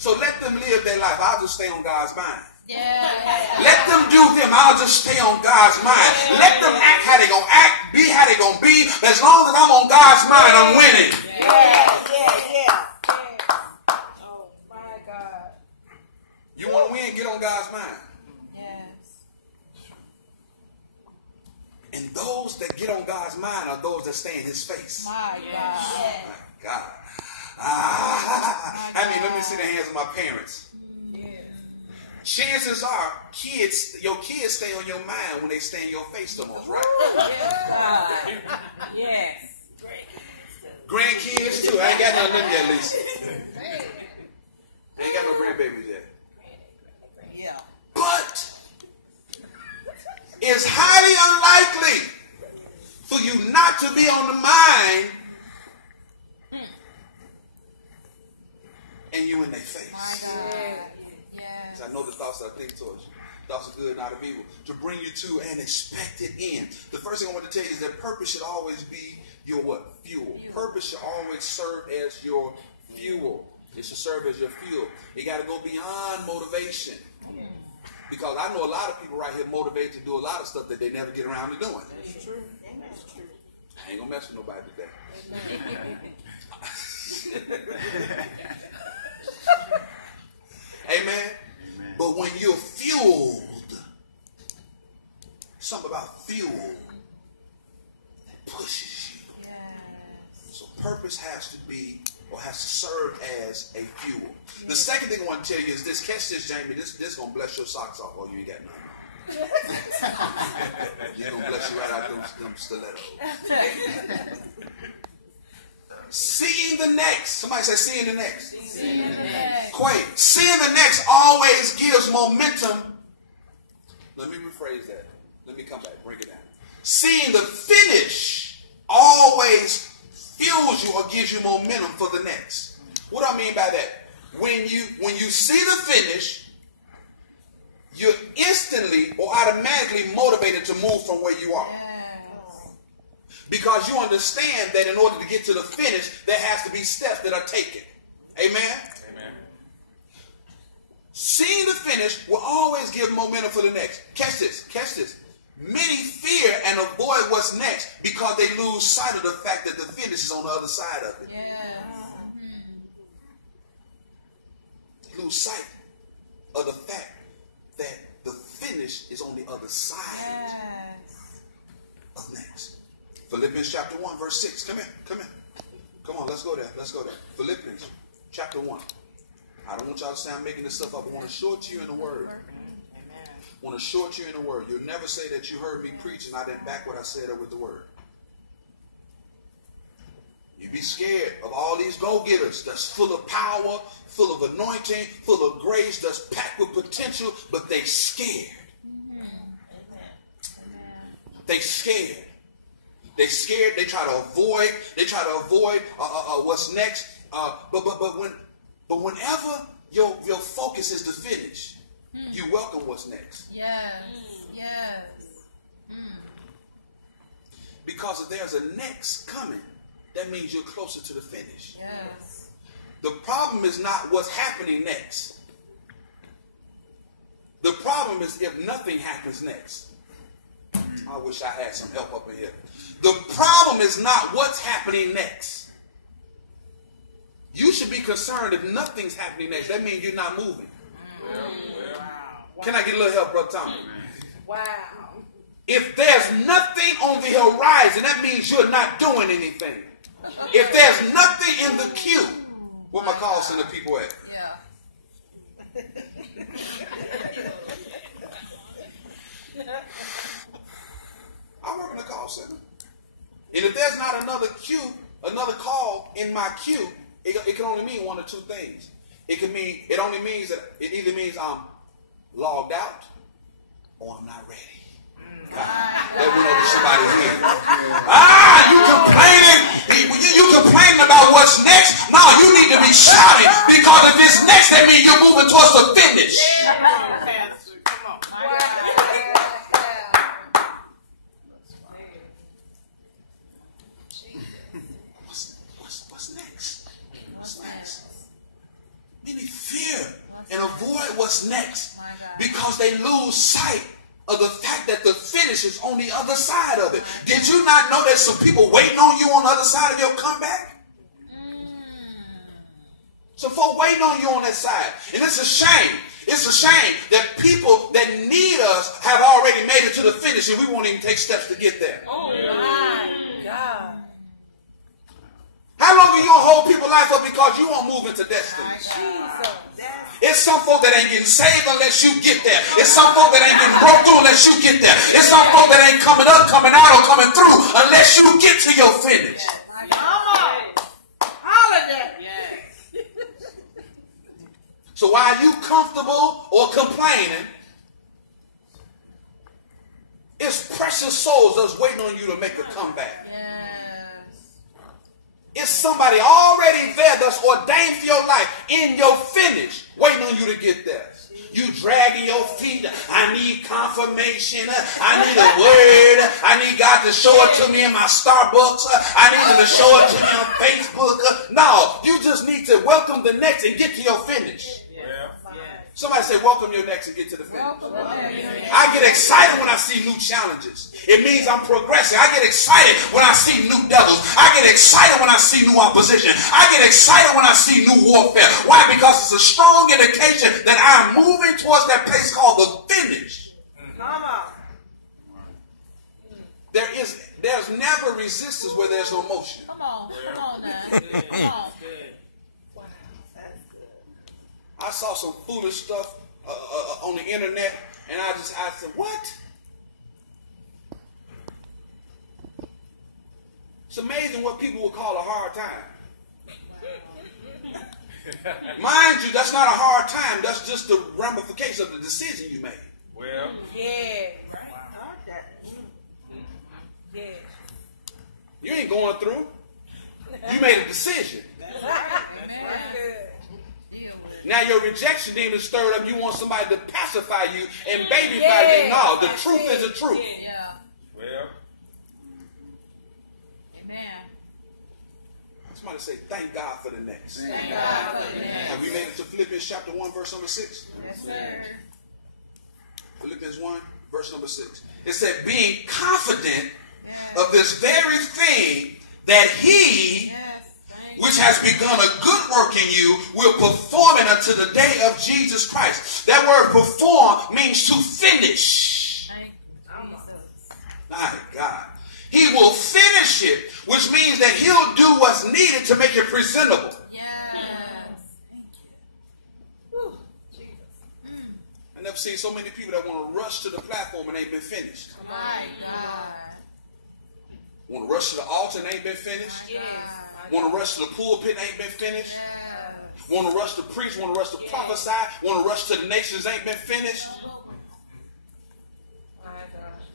So let them live their life. I'll just stay on God's mind. Yeah. Let them do them. I'll just stay on God's mind. Let them act how they gonna act, be how they gonna be. As long as I'm on God's mind, I'm winning. Yeah. Oh my God. You want to win? Get on God's mind. Yes. And those that get on God's mind are those that stay in His face. My God. My God. I mean, let me see the hands of my parents. Chances are, your kids stay on your mind when they stay in your face the most, right? Yes. Grandkids too. I ain't got none of them yet, Lisa. They ain't got no grandbabies yet. Yeah. But it's highly unlikely for you not to be on the mind and you in their face. My God. Yes. I know the thoughts that I think towards you. Thoughts of good, not of evil. To bring you to an expected end. The first thing I want to tell you is that purpose should always be your what? Fuel. Purpose should always serve as your fuel. It should serve as your fuel. You got to go beyond motivation. Because I know a lot of people right here motivated to do a lot of stuff that they never get around to doing. That's true. That's true. I ain't going to mess with nobody today. Amen. Amen. But when you're fueled, something about fuel that pushes you. Yes. So purpose has to be or has to serve as a fuel. The second thing I want to tell you is this. Catch this, Jamie. This going to bless your socks off. Oh, you ain't got none. You're going to bless you right out them stilettos. Seeing the next. Somebody say seeing the next. Seeing the next. Quay. Seeing the next always gives momentum. Let me rephrase that. Let me come back. Bring it down. Seeing the finish always fuels you or gives you momentum for the next. What do I mean by that? When you see the finish, you're instantly or automatically motivated to move from where you are. Because you understand that in order to get to the finish, there has to be steps that are taken. Amen? Amen. Seeing the finish will always give momentum for the next. Catch this. Catch this. Many fear and avoid what's next because they lose sight of the fact that the finish is on the other side of it. Yes. They lose sight of the fact that the finish is on the other side of next. Philippians chapter 1, verse 6. Come here. Come here. Come on, let's go there. Let's go there. Philippians chapter 1. I don't want y'all to say I'm making this stuff up. I want to show it to you in the Word. I want to show it to you in the Word. You'll never say that you heard me preach and I didn't back what I said up with the Word. You'd be scared of all these go-getters that's full of power, full of anointing, full of grace, that's packed with potential, but they scared. They scared. They scared. They try to avoid. They try to avoid what's next. But whenever your focus is to finish, you welcome what's next. Yes. Yes. Because if there's a next coming, that means you're closer to the finish. Yes. The problem is not what's happening next. The problem is if nothing happens next. I wish I had some help up in here. The problem is not what's happening next. You should be concerned if nothing's happening next. That means you're not moving. Can I get a little help, Brother Tommy? Wow. If there's nothing on the horizon, that means you're not doing anything. If there's nothing in the queue, where my call center people at? Yeah. I work in a call center. And if there's not another queue, another call in my queue, it can only mean one or two things. It only means that it either means I'm logged out or I'm not ready. That went over somebody's head. You complaining about what's next? No, you need to be shouting, because if it's next, that means you're moving towards the finish. What's next? What's next? Many fear avoid what's next because they lose sight of the fact that the finish is on the other side of it. Did you not know there's some people waiting on you on the other side of your comeback? Some folk waiting on you on that side. And it's a shame. It's a shame that people that need us have already made it to the finish and we won't even take steps to get there. Oh, my God. How long are you going to hold people's life up because you won't move into destiny? Jesus. It's some folk that ain't getting saved unless you get there. It's some folk that ain't getting broke through unless you get there. It's some folk that ain't coming up, coming out, or coming through unless you get to your finish. Holiday. So while you comfortable or complaining, it's precious souls that's waiting on you to make a comeback. It's somebody already there that's ordained for your life in your finish, waiting on you to get there. You dragging your feet. I need confirmation. I need a word. I need God to show it to me in my Starbucks. I need him to show it to me on Facebook. No, you just need to welcome the next and get to your finish. Somebody say, welcome your next and get to the finish. I get excited when I see new challenges. It means I'm progressing. I get excited when I see new devils. I get excited when I see new opposition. I get excited when I see new warfare. Why? Because it's a strong indication that I'm moving towards that place called the finish. Come on. There's never resistance where there's no motion. Come on now. Come on. I saw some foolish stuff on the internet, and I said, what? It's amazing what people would call a hard time. Mind you, that's not a hard time. That's just the ramification of the decision you made. Well, yeah. Yeah. You ain't going through. You made a decision. Now your rejection demon is stirred up. You want somebody to pacify you and babyfy you. No, the truth is the truth. Yeah. well, Amen. Somebody say, thank God for the next. Thank God for the next. Have we made it to Philippians chapter 1, verse number 6? Yes, sir. Philippians 1, verse number 6. It said, being confident of this very thing, that he which has begun a good work in you will perform it unto the day of Jesus Christ. That word perform means to finish. My God. He will finish it, which means that he'll do what's needed to make it presentable. Yes. I never seen so many people that want to rush to the platform and ain't been finished. My God. Want to rush to the altar and ain't been finished. Yes. Want to rush to the pulpit and ain't been finished. Yes. Want to rush to preach, want to rush to prophesy, want to rush to the nations, ain't been finished.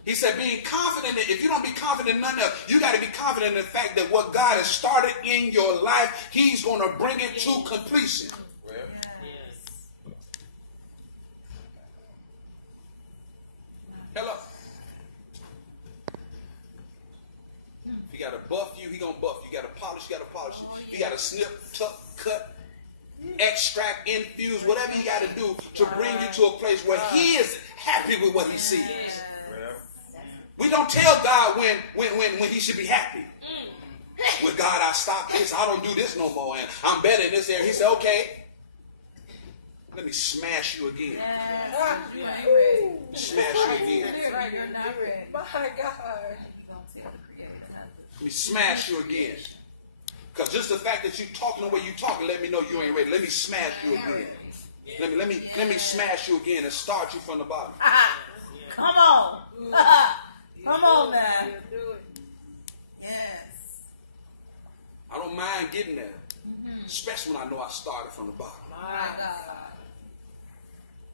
He said, being confident, that if you don't be confident in nothing else, you got to be confident in the fact that what God has started in your life, he's going to bring it to completion. well, Hello. If he got to buff you, he going to buff you. You got to polish, you got to polish you. If you got to snip, tuck, cut, extract, infuse, whatever you got to do to bring you to a place where he is happy with what he sees. well, We don't tell God when he should be happy. With God, I stop this. I don't do this no more. And I'm better in this area. He said, okay, let me smash you again. Smash you again. My God. Let me smash you again. Because just the fact that you talking the way you talking, let me know you ain't ready. Let me smash you again. Let me smash you again and start you from the bottom. Come on. Come on, man. Yes. I don't mind getting there. Especially when I know I started from the bottom. My God.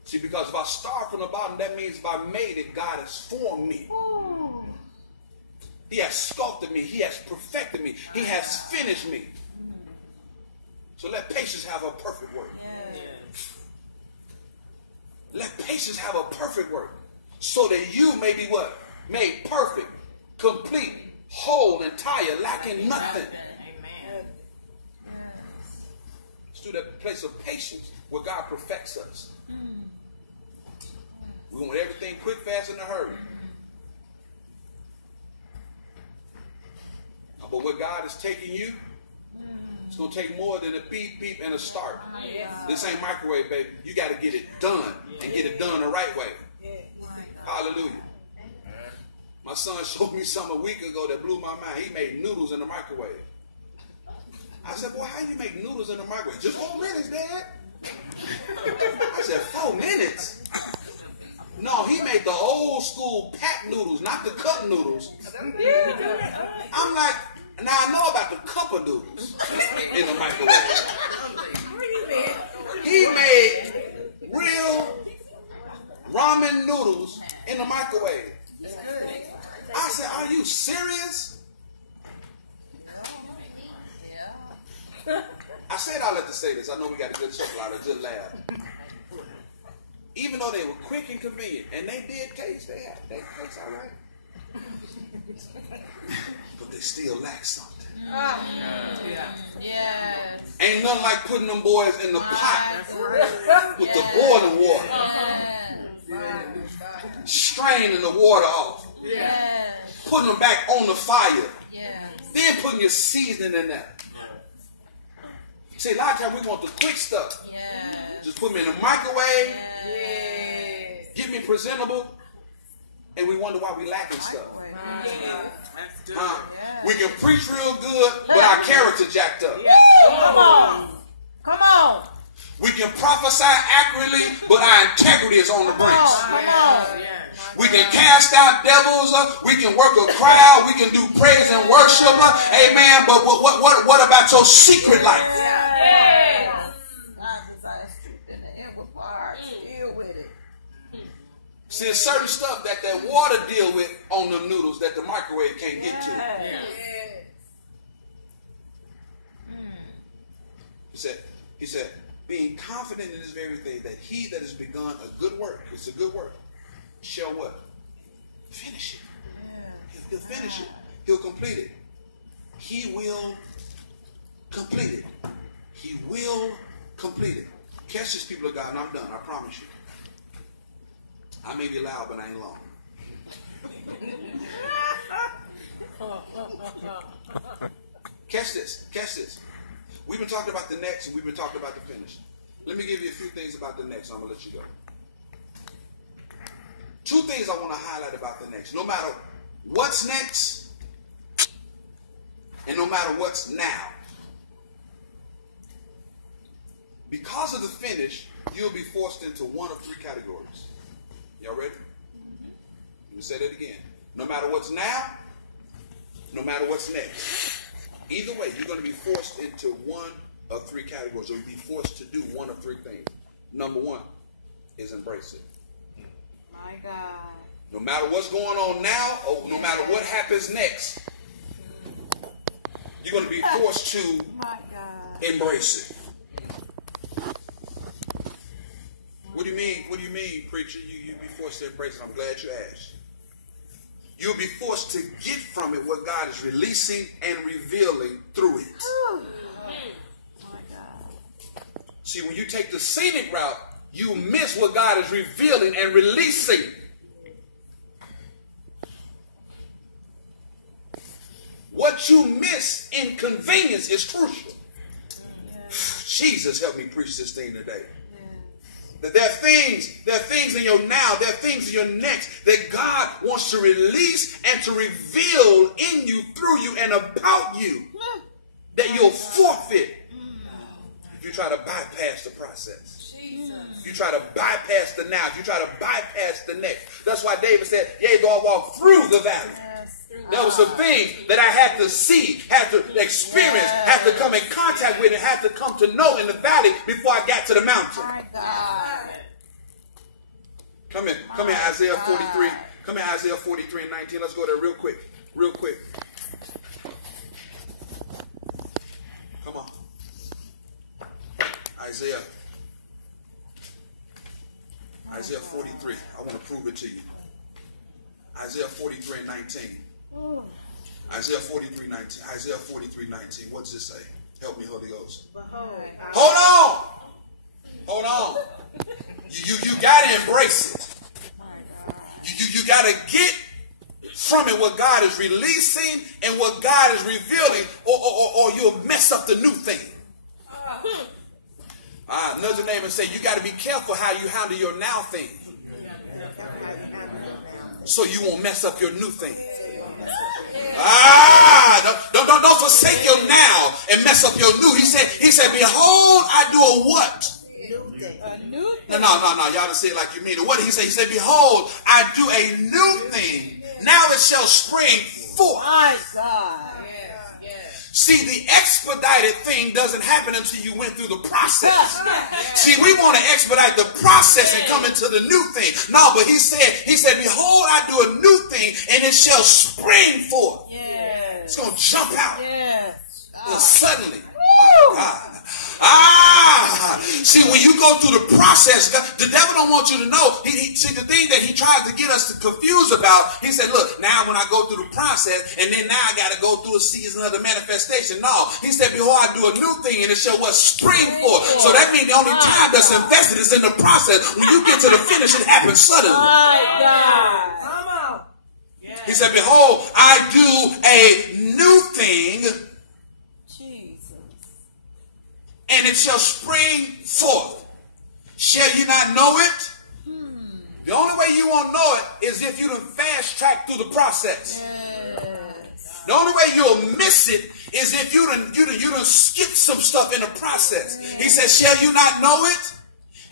See, because if I start from the bottom, that means if I made it, God has formed me. He has sculpted me. He has perfected me. He has finished me. So let patience have a perfect work. Let patience have a perfect work. So that you may be what? Made perfect, complete, whole, entire, lacking nothing. through that place of patience where God perfects us. We want everything quick, fast, in a hurry. But where God is taking you, it's going to take more than a beep, beep, and a start. This ain't microwave, baby. You got to get it done and get it done the right way. Hallelujah. My son showed me something a week ago that blew my mind. He made noodles in the microwave. I said, boy, how you make noodles in the microwave? Just 4 minutes, Dad. I said, 4 minutes? No, he made the old school packed noodles, not the cup noodles. I'm like, now I know about the cup of noodles in the microwave. He made real ramen noodles in the microwave. I said, are you serious? I said I'll let to say this. I know we got a good chuckle out, a good laugh. Even though they were quick and convenient, and they did taste, they taste all right. But they still lack something. Yes. Ain't nothing like putting them boys in the pot with the boiling water. Straining the water off. Yes. Putting them back on the fire. Yes. Then putting your seasoning in there. See, a lot of times we want the quick stuff. Yes. Just put them in the microwave. Yes. Get me presentable. And we wonder why we lacking stuff. We can preach real good, but our character jacked up. Come on. Come on. We can prophesy accurately, but our integrity is on the brinks. Come on. We can cast out devils. We can work a crowd. We can do praise and worship. Amen. But what about your secret life? See, there's certain stuff that water deal with on them noodles that the microwave can't get to. He said, being confident in this very thing, that he that has begun a good work, it's a good work, shall what? Finish it. He'll finish it. He'll complete it. He will complete it. He will complete it. Catch this, people of God, and I'm done. I promise you. I may be loud, but I ain't long. Catch this. Catch this. We've been talking about the next, and we've been talking about the finish. Let me give you a few things about the next. I'm going to let you go. 2 things I want to highlight about the next. No matter what's next, and no matter what's now. Because of the finish, you'll be forced into one of 3 categories. Y'all ready? Let me say that again. No matter what's now, no matter what's next. Either way, you're going to be forced into one of 3 categories. Or you'll be forced to do one of 3 things. Number 1 is embrace it. My God. No matter what's going on now, or no matter what happens next, you're going to be forced to embrace it. What do you mean? What do you mean, preacher? You'll be forced to embrace it. I'm glad you asked. You'll be forced to get from it what God is releasing and revealing through it. See, when you take the scenic route, you miss what God is revealing and releasing. What you miss in convenience is crucial. Jesus, help me preach this thing today. That there are things in your now, there are things in your next that God wants to release and to reveal in you, through you, and about you, that you'll forfeit if you try to bypass the process. If you try to bypass the now, if you try to bypass the next. That's why David said, yea, though I walk through the valley. There were some things that I had to see, had to experience, had to come in contact with, and had to come to know in the valley before I got to the mountain. Come here, Isaiah 43. Come here, Isaiah 43 and 19. Let's go there real quick. Real quick. Come on. Isaiah 43. I want to prove it to you. Isaiah 43 and 19. Isaiah 43, 19. Isaiah 43, 19. What does it say? Help me, Holy Ghost. Behold. Hold on. Hold on. You got to embrace it. You got to get from it what God is releasing and what God is revealing, or you'll mess up the new thing. Nudge your neighbor and say, you got to be careful how you handle your now thing, so you won't mess up your new thing. Don't forsake your now and mess up your new. He said, behold, I do a what? No. Y'all don't say it like you mean it. What did he say? He said, behold, I do a new thing. Now it shall spring forth. My God. See, the expedited thing doesn't happen until you went through the process. See, we want to expedite the process and come into the new thing. No, but he said, behold, I do a new thing, and it shall spring forth. Yes. It's going to jump out. Yes. Suddenly. God. See, when you go through the process, the devil don't want you to know. See, the thing that he tries to get us to confuse about, he said, look, now when I go through the process, and then now I got to go through a season of the manifestation. No, he said, behold, I do a new thing, and it shall what? Spring forth. So that means the only time that's invested is in the process. When you get to the finish, it happens suddenly. My God. Come on. He said, behold, I do a new thing, and it shall spring forth. Shall you not know it? The only way you won't know it is if you done fast track through the process. Yes. The only way you'll miss it is if you done skip some stuff in the process. He says, shall you not know it?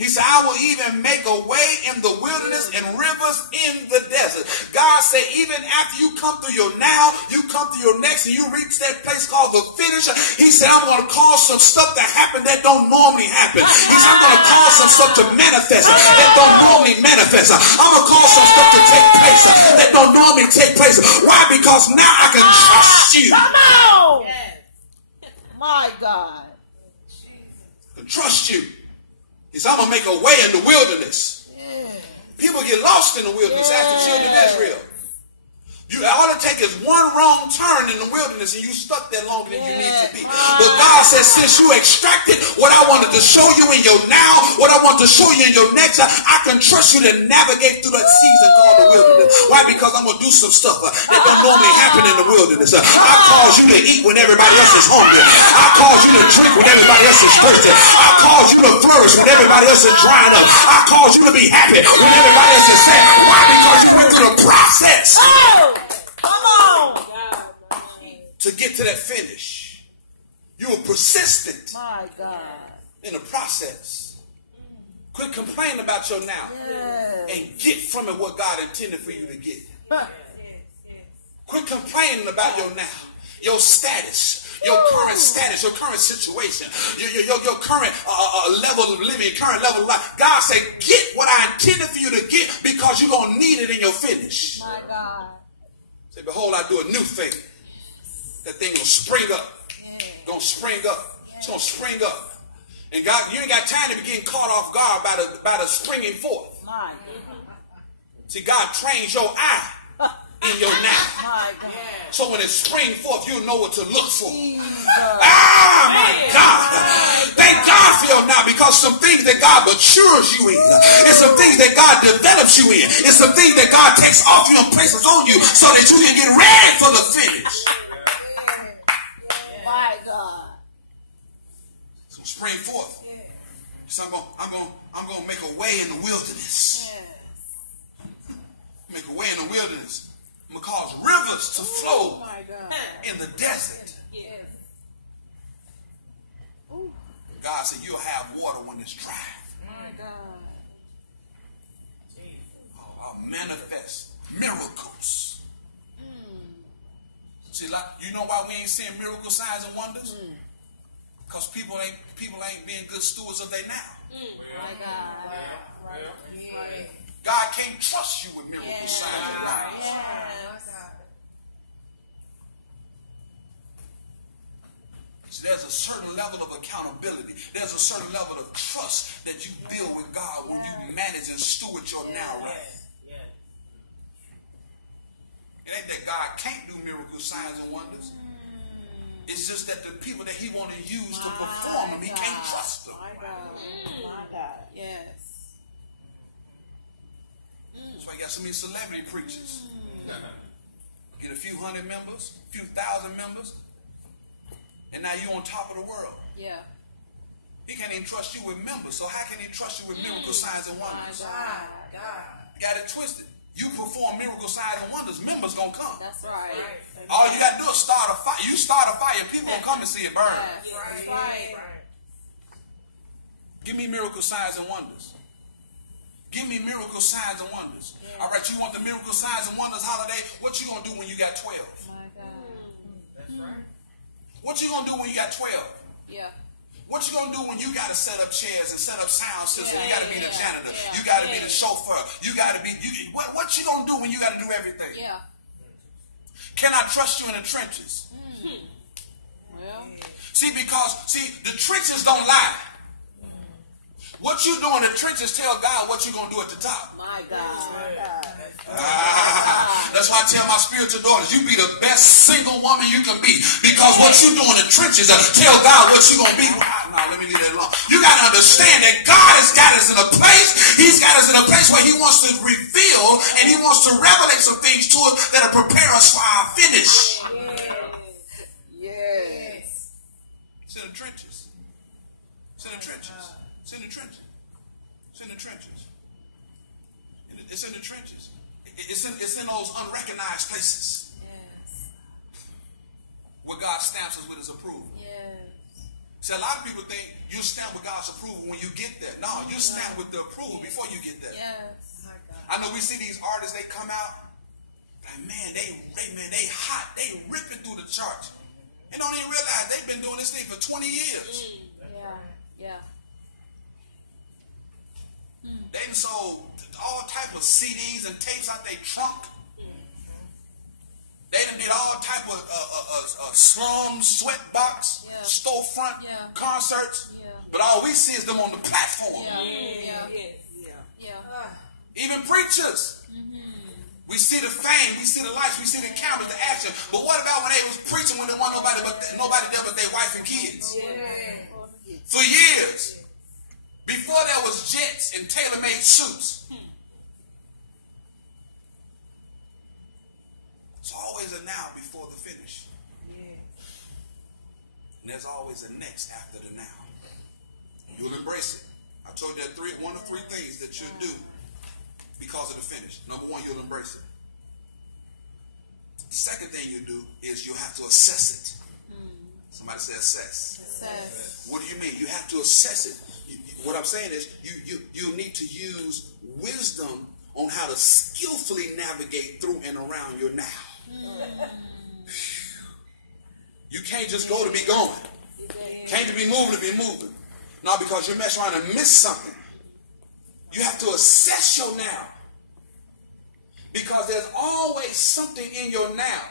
He said, I will even make a way in the wilderness and rivers in the desert. God said, even after you come through your now, you come through your next, and you reach that place called the finish. He said, I'm going to cause some stuff to happen that don't normally happen. He said, I'm going to cause some stuff to manifest that don't normally manifest. I'm going to cause some stuff to take place that don't normally take place. Why? Because now I can trust you. Come on. My God. I can trust you. He said, I'm going to make a way in the wilderness. Yeah. People get lost in the wilderness. Ask the children of Israel. All it takes is one wrong turn in the wilderness, and you stuck there longer than you need to be. But God says, since you extracted what I wanted to show you in your now, what I want to show you in your next, I can trust you to navigate through that season called the wilderness. Why? Because I'm going to do some stuff that don't normally happen in the wilderness. I cause you to eat when everybody else is hungry. I cause you to drink when everybody else is thirsty. I cause you to flourish when everybody else is drying up. I cause you to be happy when everybody else is sad. Why? Because you went through the process. Come on. To get to that finish. You were persistent. My God. In the process. Quit complaining about your now. Yes. And get from it what God intended for you to get. Quit complaining about your now. Your status. Your current status, your current situation, your current level of living, current level of life. God said, get what I intended for you to get, because you're going to need it in your finish. My God. Say, behold, I do a new thing. That thing will spring up. Gonna spring up. It's gonna spring up. And God, you ain't got time to be getting caught off guard by the springing forth. My See, God trains your eye in your now. My God. So when it springs forth, you'll know what to look for. Jesus. My God. Thank God for your now, because some things that God matures you in. It's some things that God develops you in. It's some things that God takes off you and places on you so that you can get ready for the finish. My God. It's going to spring forth. So I'm going to make a way in the wilderness. Make a way in the wilderness. I'm going to cause rivers to flow in the desert. God said, you'll have water when it's dry. I'll manifest miracles. See, like, you know why we ain't seeing miracle signs and wonders? Because people ain't being good stewards of their now. God can't trust you with miracle signs and wonders. So there's a certain level of accountability. There's a certain level of trust that you build with God when you manage and steward your now right. It ain't that God can't do miracle signs and wonders. It's just that the people that he want to use to perform them, he can't trust them. My God. My God. Yes. That's why you got so many celebrity preachers. Get a few hundred members, a few thousand members, and now you're on top of the world. Yeah. He can't even trust you with members, so how can he trust you with miracle signs and wonders? God. Got it twisted. You perform miracle signs and wonders, members gonna come. That's right. All you gotta do is start a fire. You start a fire, people gonna come and see it burn. Yes. That's right. Give me miracle signs and wonders. Give me miracle signs and wonders. Yeah. All right, you want the miracle signs and wonders holiday? What you gonna do when you got 12? My God. That's right. What you gonna do when you got 12? Yeah. What you gonna do when you gotta set up chairs and set up sound system? Yeah, you gotta be the janitor. yeah, You gotta be yeah. the chauffeur. You gotta be. What you gonna do when you gotta do everything? Yeah. Can I trust you in the trenches? Well. See, the trenches don't lie. What you do in the trenches tell God what you're gonna do at the top. My God. My God. That's why I tell my spiritual daughters, you be the best single woman you can be. Because what you do in the trenches tell God what you're going to be. Now, let me leave that alone. You got to understand that God has got us in a place. He's got us in a place where he wants to reveal and he wants to revelate some things to us that will prepare us for our finish. Yes. It's in the trenches. It's in the trenches. It's in the trenches. It's in the trenches. It's in the trenches. It's in those unrecognized places Yes. where God stamps us with his approval. Yes. See, a lot of people think you stamp with God's approval when you get there. No, you stamp with the approval before you get there. Yes. I know we see these artists, they come out, like, man, they hot. They ripping through the charts. They don't even realize they've been doing this thing for 20 years. Yeah. Yeah. They done sold all type of CDs and tapes out their trunk. They done did all type of slum, sweatbox, storefront concerts. Yeah. But all we see is them on the platform. Even preachers. We see the fame, we see the lights, we see the cameras, the action. But what about when they was preaching when there wasn't nobody there but their wife and kids? For years. Before there was jets and tailor-made suits. It's always a now before the finish. And there's always a next after the now. You'll embrace it. I told you that one of three things that you'll do because of the finish. Number one, you'll embrace it. The second thing you do is you'll have to assess it. Somebody say assess. Assess. What do you mean? You have to assess it. What I'm saying is you need to use wisdom on how to skillfully navigate through and around your now. You can't just go to be going. Can't to be moving to be moving. No, because you're trying to miss something. You have to assess your now. Because there's always something in your now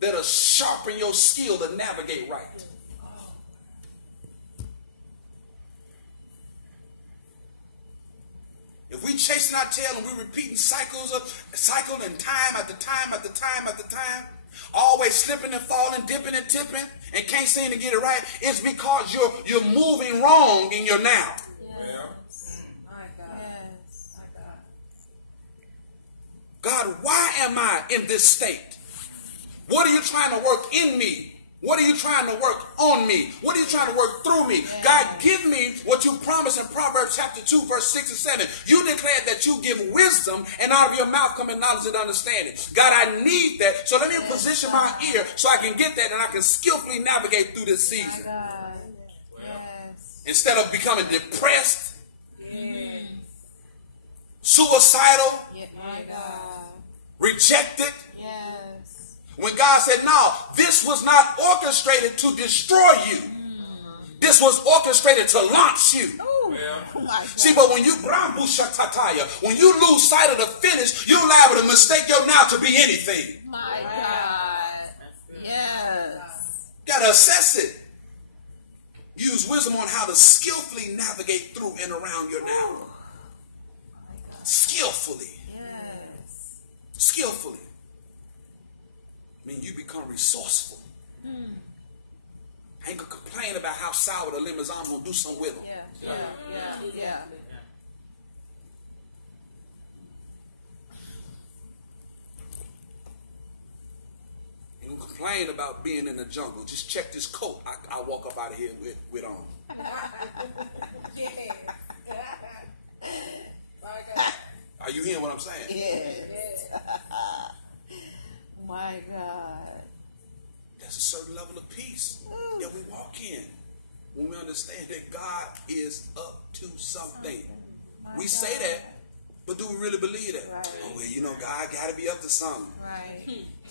that'll sharpen your skill to navigate right. If we chasing our tail and we repeating cycle and time after time after time after time, always slipping and falling, dipping and tipping, and can't seem to get it right, it's because you're moving wrong in your now. God, why am I in this state? What are you trying to work in me? What are you trying to work on me? What are you trying to work through me? God, give me what you promised in Proverbs chapter 2, verse 6 and 7. You declared that you give wisdom, and out of your mouth come in knowledge and understanding. God, I need that. So let me position my ear so I can get that and I can skillfully navigate through this season. Instead of becoming depressed, suicidal, rejected. When God said, no, this was not orchestrated to destroy you. This was orchestrated to launch you. See, but when you lose sight of the finish, you're liable to mistake your now to be anything. My God. Yes. Got to assess it. Use wisdom on how to skillfully navigate through and around your now. Skillfully. Yes. Skillfully. I mean, you become resourceful. I ain't gonna complain about how sour the lemons are. I'm gonna do something with them. Yeah. Ain't gonna complain about being in the jungle. Just check this coat I walk up out of here with on. Are you hearing what I'm saying? Yes. My God. There's a certain level of peace that we walk in when we understand that God is up to something. We say that, but do we really believe that? Right. Oh, well, you know, God got to be up to something. Right.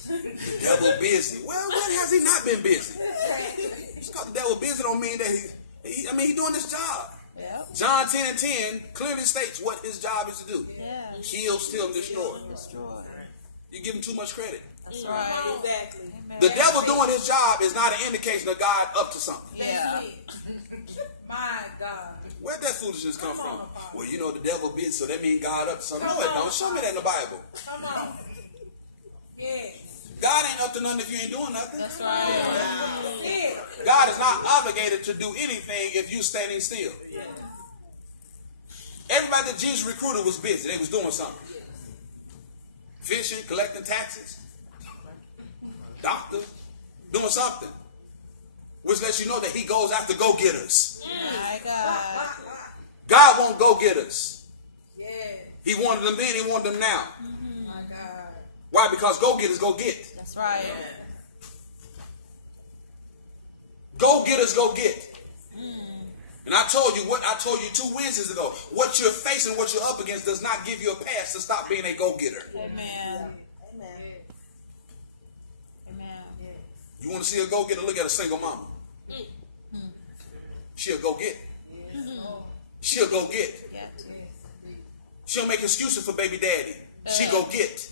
The devil busy. Well, when has he not been busy? Just because the devil busy don't mean that he's doing his job. Yep. John 10:10 clearly states what his job is to do. Yeah. Kill, steal, and destroy. Destroy. You give him too much credit. That's right. Exactly. Amen. The devil doing his job is not an indication of God up to something. Yeah. My God. Where'd that foolishness come from? Well, you know, the devil busy, so that means God up to something. No, it don't. Show me that in the Bible. Come on. Yes. God ain't up to nothing if you ain't doing nothing. That's right. Yes. God is not obligated to do anything if you're standing still. Everybody that Jesus recruited was busy. They was doing something. Fishing, collecting taxes. Doctor, doing something. Which lets you know that he goes after go-getters. My God. God won't go-getters. Yes. He wanted them then, he wanted them now. My God. Why? Because go-getters go get. That's right. Go-getters go get. And I told you 2 Wednesdays ago, what you're facing, what you're up against does not give you a pass to stop being a go-getter. Amen. Amen. Amen. You want to see a go-getter? Look at a single mama. She'll go get. She'll go get. Got to. She'll make excuses for baby daddy. She go get.